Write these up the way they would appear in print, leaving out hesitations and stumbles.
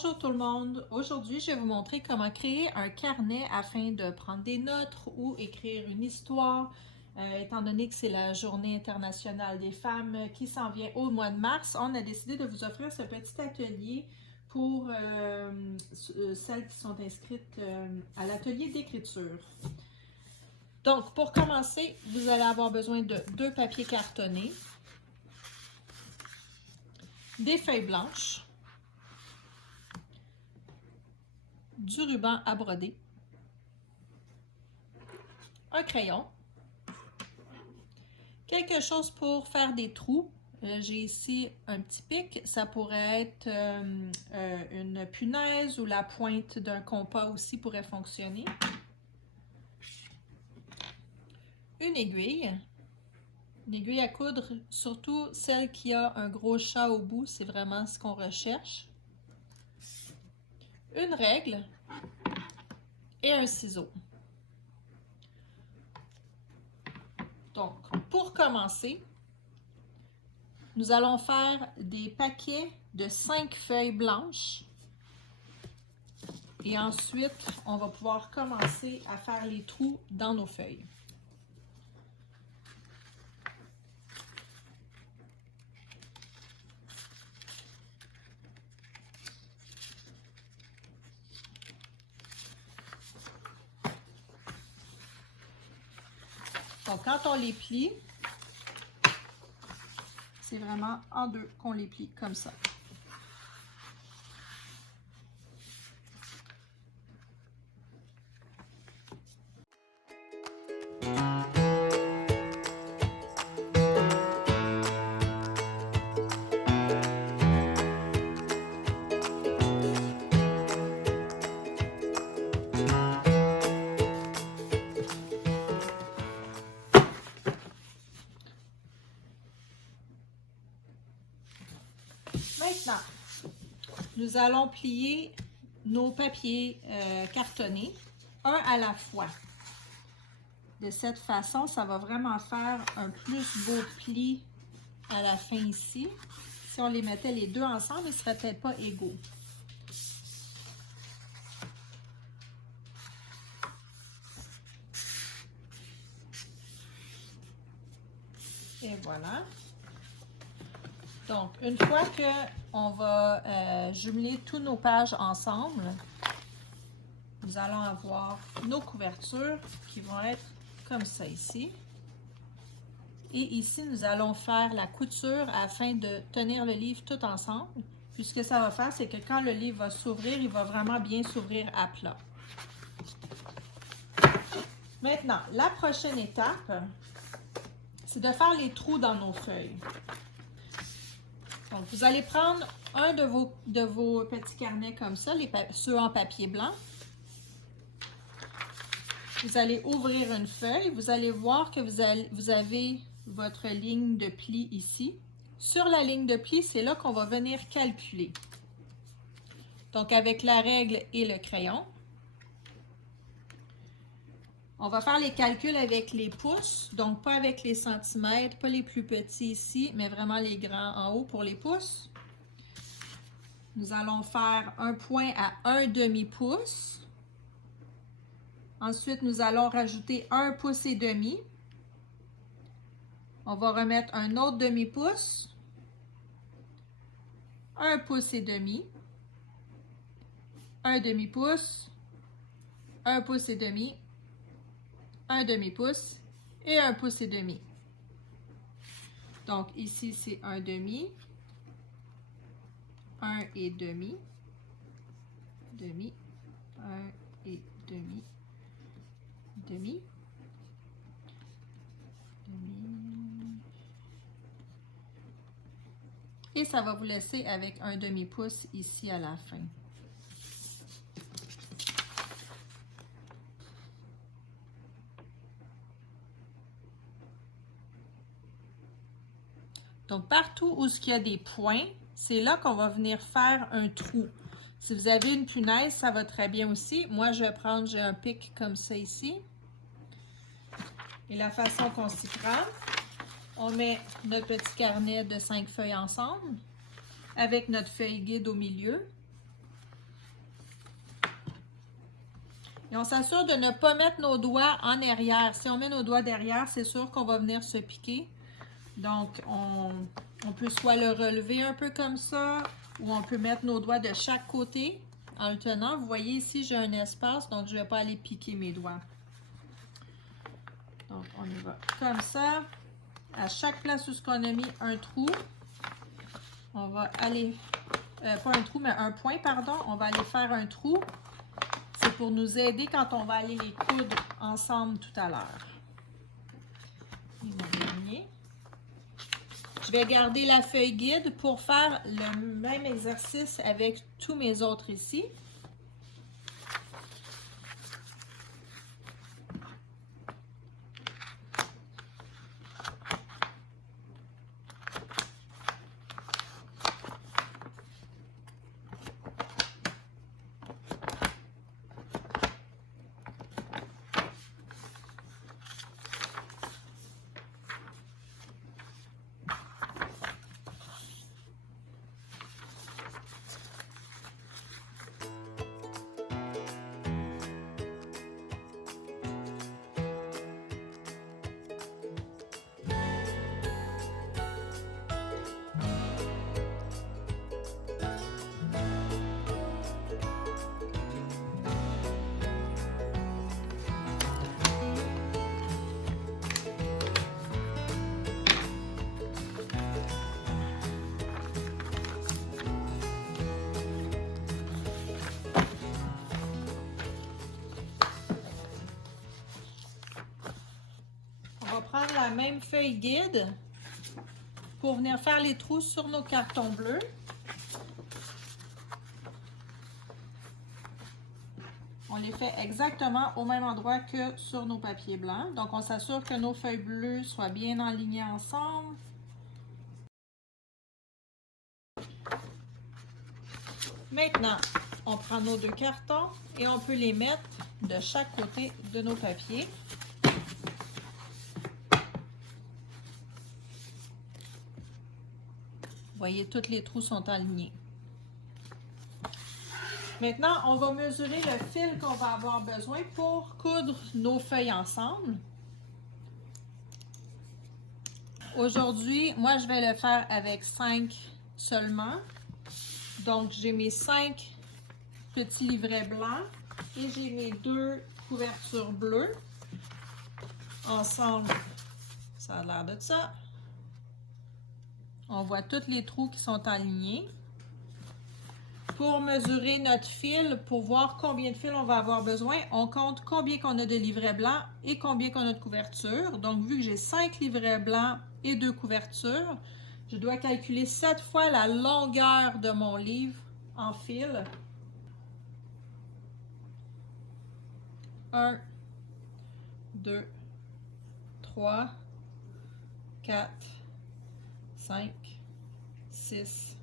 Bonjour tout le monde. Aujourd'hui, je vais vous montrer comment créer un carnet afin de prendre des notes ou écrire une histoire. Étant donné que c'est la Journée internationale des femmes qui s'en vient au mois de mars, on a décidé de vous offrir ce petit atelier pour celles qui sont inscrites à l'atelier d'écriture. Donc, pour commencer, vous allez avoir besoin de 2 papiers cartonnés, des feuilles blanches, du ruban à broder, un crayon, quelque chose pour faire des trous. J'ai ici un petit pic, ça pourrait être une punaise ou la pointe d'un compas aussi pourrait fonctionner. Une aiguille à coudre, surtout celle qui a un gros chat au bout, c'est vraiment ce qu'on recherche. Une règle et un ciseau. Donc, pour commencer, nous allons faire des paquets de 5 feuilles blanches et ensuite, on va pouvoir commencer à faire les trous dans nos feuilles. Donc, quand on les plie, c'est vraiment en deux qu'on les plie comme ça. Maintenant, nous allons plier nos papiers cartonnés, un à la fois. De cette façon, ça va vraiment faire un plus beau pli à la fin ici. Si on les mettait les deux ensemble, ils ne seraient peut-être pas égaux. Et voilà. Donc, une fois qu'on va jumeler tous nos pages ensemble, nous allons avoir nos couvertures qui vont être comme ça ici. Et ici, nous allons faire la couture afin de tenir le livre tout ensemble. Puis ce que ça va faire, c'est que quand le livre va s'ouvrir, il va vraiment bien s'ouvrir à plat. Maintenant, la prochaine étape, c'est de faire les trous dans nos feuilles. Donc, vous allez prendre un de vos petits carnets comme ça, ceux en papier blanc. Vous allez ouvrir une feuille. Vous allez voir que vous avez votre ligne de pli ici. Sur la ligne de pli, c'est là qu'on va venir calculer. Donc, avec la règle et le crayon, on va faire les calculs avec les pouces, donc pas avec les centimètres, pas les plus petits ici, mais vraiment les grands en haut pour les pouces. Nous allons faire un point à 1 demi-pouce. Ensuite, nous allons rajouter 1 pouce et demi. On va remettre un autre demi-pouce. 1 pouce et demi. 1 demi-pouce. 1 pouce et demi. 1 demi-pouce et 1 pouce et demi. Donc, ici, c'est 1 demi. 1 et demi. Demi. 1 et demi. Demi. Demi. Et ça va vous laisser avec un demi-pouce ici à la fin. Donc, partout où il y a des points, c'est là qu'on va venir faire un trou. Si vous avez une punaise, ça va très bien aussi. Moi, je vais prendre, j'ai un pic comme ça ici. Et la façon qu'on s'y prend, on met notre petit carnet de 5 feuilles ensemble avec notre feuille guide au milieu. Et on s'assure de ne pas mettre nos doigts en arrière. Si on met nos doigts derrière, c'est sûr qu'on va venir se piquer. Donc, on peut soit le relever un peu comme ça, ou on peut mettre nos doigts de chaque côté en le tenant. Vous voyez ici, j'ai un espace, donc je ne vais pas aller piquer mes doigts. Donc, on y va comme ça. À chaque place où on a mis un trou, on va aller, pas un trou, mais un point, pardon, on va aller faire un trou. C'est pour nous aider quand on va aller les coudre ensemble tout à l'heure. Je vais garder la feuille guide pour faire le même exercice avec tous mes autres ici. On va prendre la même feuille guide pour venir faire les trous sur nos cartons bleus. On les fait exactement au même endroit que sur nos papiers blancs. Donc, on s'assure que nos feuilles bleues soient bien alignées ensemble. Maintenant, on prend nos deux cartons et on peut les mettre de chaque côté de nos papiers. Vous voyez, tous les trous sont alignés. Maintenant, on va mesurer le fil qu'on va avoir besoin pour coudre nos feuilles ensemble. Aujourd'hui, moi, je vais le faire avec 5 seulement. Donc, j'ai mes 5 petits livrets blancs et j'ai mes 2 couvertures bleues. Ensemble, ça a l'air de ça. On voit tous les trous qui sont alignés. Pour mesurer notre fil, pour voir combien de fils on va avoir besoin, on compte combien qu'on a de livrets blancs et combien qu'on a de couvertures. Donc, vu que j'ai 5 livrets blancs et 2 couvertures, je dois calculer 7 fois la longueur de mon livre en fil. 1, 2, 3, 4, 5, 6,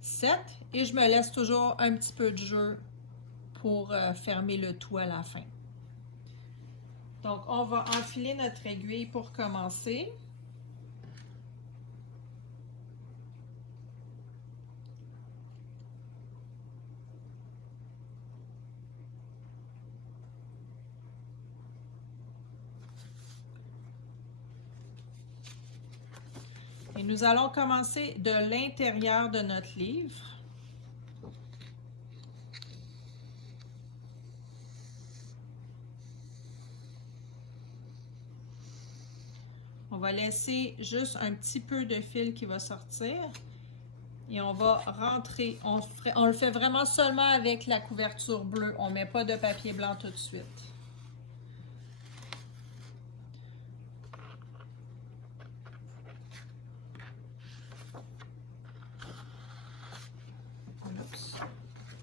7. Et je me laisse toujours un petit peu de jeu pour fermer le tout à la fin. Donc, on va enfiler notre aiguille pour commencer. Et nous allons commencer de l'intérieur de notre livre. On va laisser juste un petit peu de fil qui va sortir. Et on va rentrer. On le fait vraiment seulement avec la couverture bleue. On ne met pas de papier blanc tout de suite.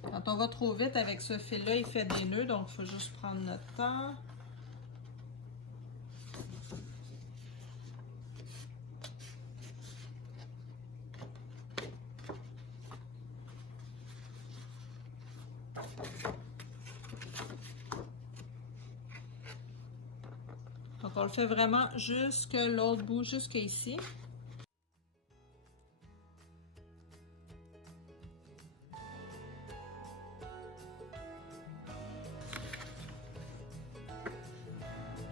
Quand on va trop vite avec ce fil-là, il fait des nœuds, donc il faut juste prendre notre temps. Donc on le fait vraiment jusque l'autre bout, jusque ici.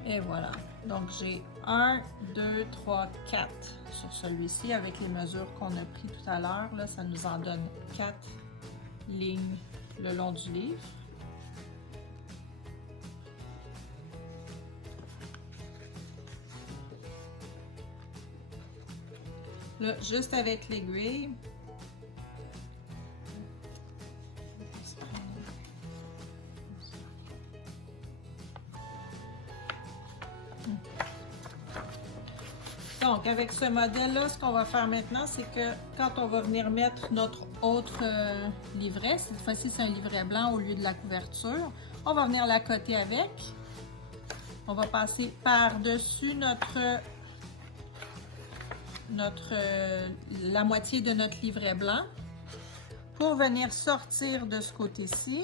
Et voilà. Donc, j'ai 1, 2, 3, 4 sur celui-ci avec les mesures qu'on a pris tout à l'heure. Là, ça nous en donne 4 lignes le long du livre. Là, juste avec l'aiguille, donc, avec ce modèle-là, ce qu'on va faire maintenant, c'est que quand on va venir mettre notre autre livret, cette fois-ci, c'est un livret blanc au lieu de la couverture, on va venir l'accoter avec. On va passer par-dessus la moitié de notre livret blanc pour venir sortir de ce côté-ci.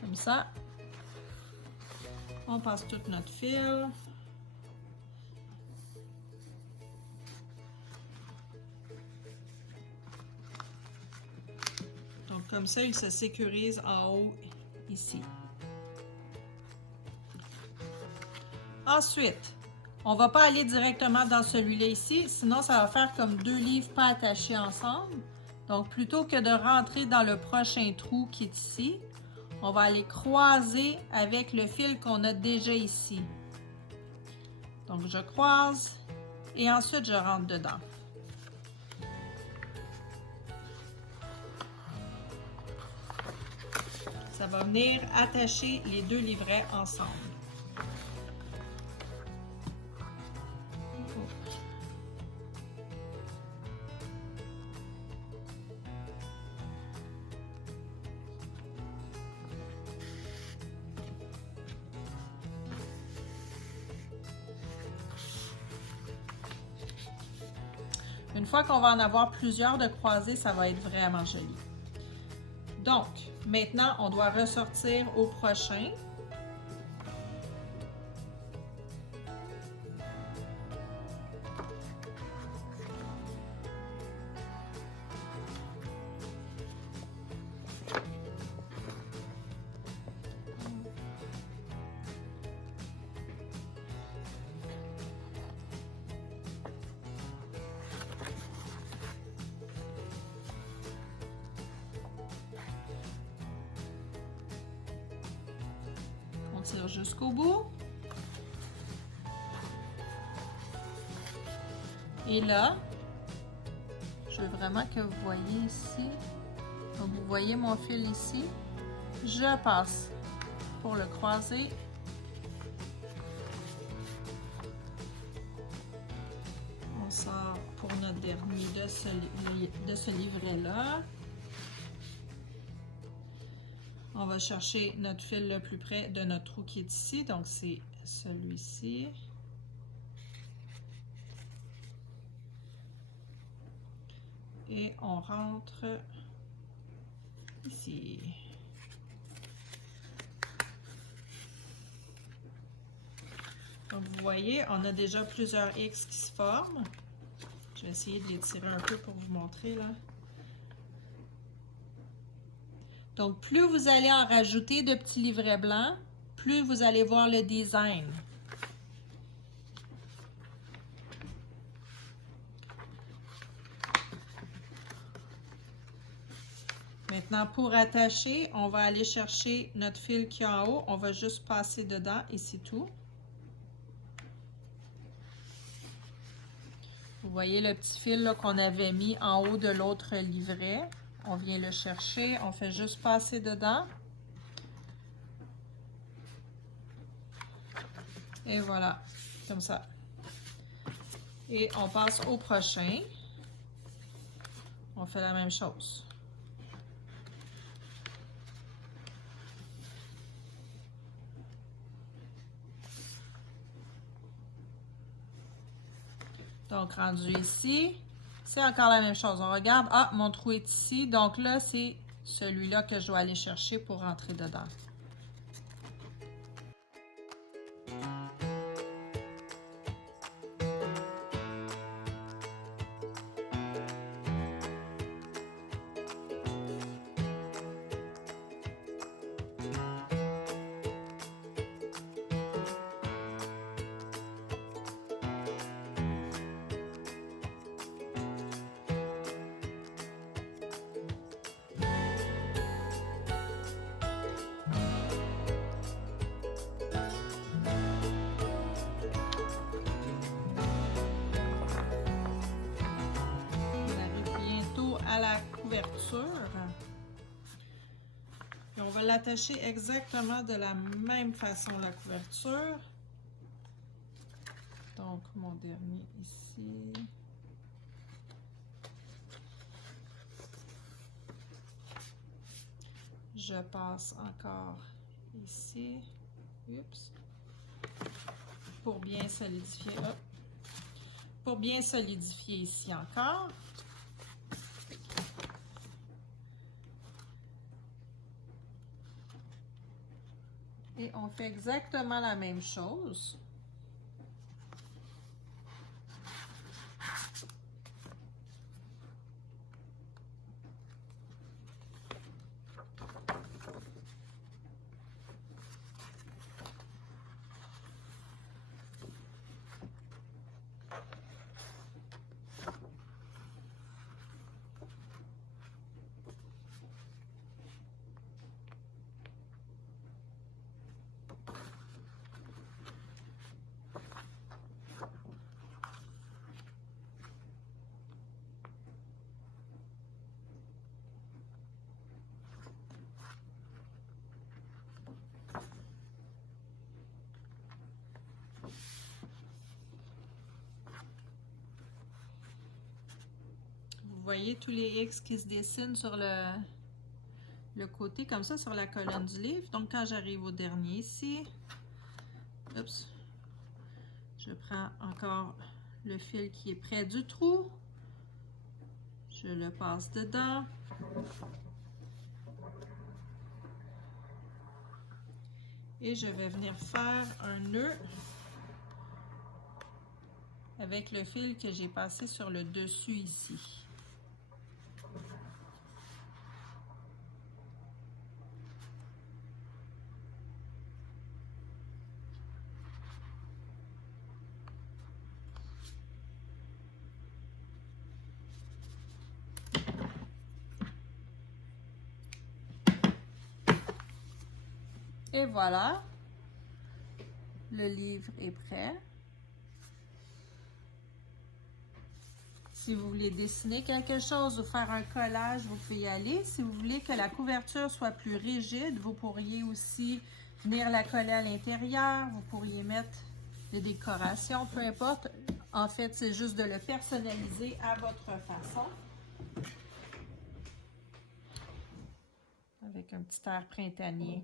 Comme ça. On passe tout notre fil. Donc, comme ça, il se sécurise en haut, ici. Ensuite, on ne va pas aller directement dans celui-là ici, sinon ça va faire comme 2 livres pas attachés ensemble. Donc, plutôt que de rentrer dans le prochain trou qui est ici, on va aller croiser avec le fil qu'on a déjà ici. Donc, je croise et ensuite je rentre dedans. Ça va venir attacher les 2 livrets ensemble. Une fois qu'on va en avoir plusieurs de croisés, ça va être vraiment joli. Donc, maintenant, on doit ressortir au prochain. On tire jusqu'au bout. Et là, je veux vraiment que vous voyez ici. Donc, vous voyez mon fil ici. Je passe pour le croiser. On sort pour notre dernier de ce livret-là. On va chercher notre fil le plus près de notre trou qui est ici, donc c'est celui-ci. Et on rentre ici. Donc vous voyez, on a déjà plusieurs X qui se forment. Je vais essayer de les tirer un peu pour vous montrer là. Donc, plus vous allez en rajouter de petits livrets blancs, plus vous allez voir le design. Maintenant, pour attacher, on va aller chercher notre fil qui est en haut. On va juste passer dedans et c'est tout. Vous voyez le petit fil qu'on avait mis en haut de l'autre livret. On vient le chercher, on fait juste passer dedans. Et voilà, comme ça. Et on passe au prochain. On fait la même chose. Donc, rendu ici, c'est encore la même chose. On regarde, ah, mon trou est ici. Donc là, c'est celui-là que je dois aller chercher pour rentrer dedans. va l'attacher exactement de la même façon, la couverture. Donc, mon dernier ici. Je passe encore ici. Oups. Pour bien solidifier. Hop. Pour bien solidifier ici encore. Et on fait exactement la même chose. Vous voyez tous les X qui se dessinent sur le côté, comme ça, sur la colonne du livre. Donc, quand j'arrive au dernier ici, oups, je prends encore le fil qui est près du trou. Je le passe dedans. Et je vais venir faire un nœud avec le fil que j'ai passé sur le dessus ici. Et voilà, le livre est prêt. Si vous voulez dessiner quelque chose ou faire un collage, vous pouvez y aller. Si vous voulez que la couverture soit plus rigide, vous pourriez aussi venir la coller à l'intérieur. Vous pourriez mettre des décorations, peu importe. En fait, c'est juste de le personnaliser à votre façon. Avec un petit air printanier.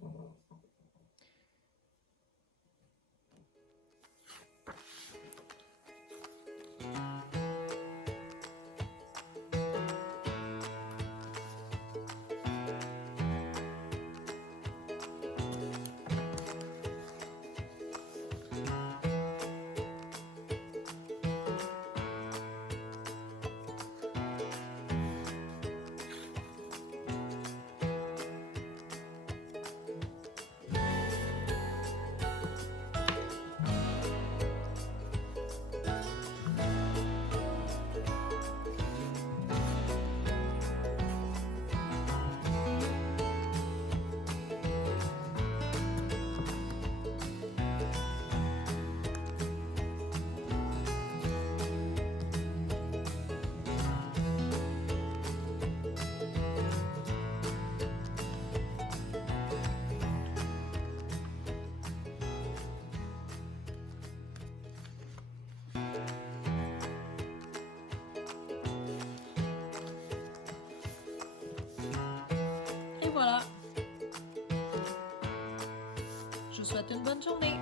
Et voilà. Je vous souhaite une bonne journée.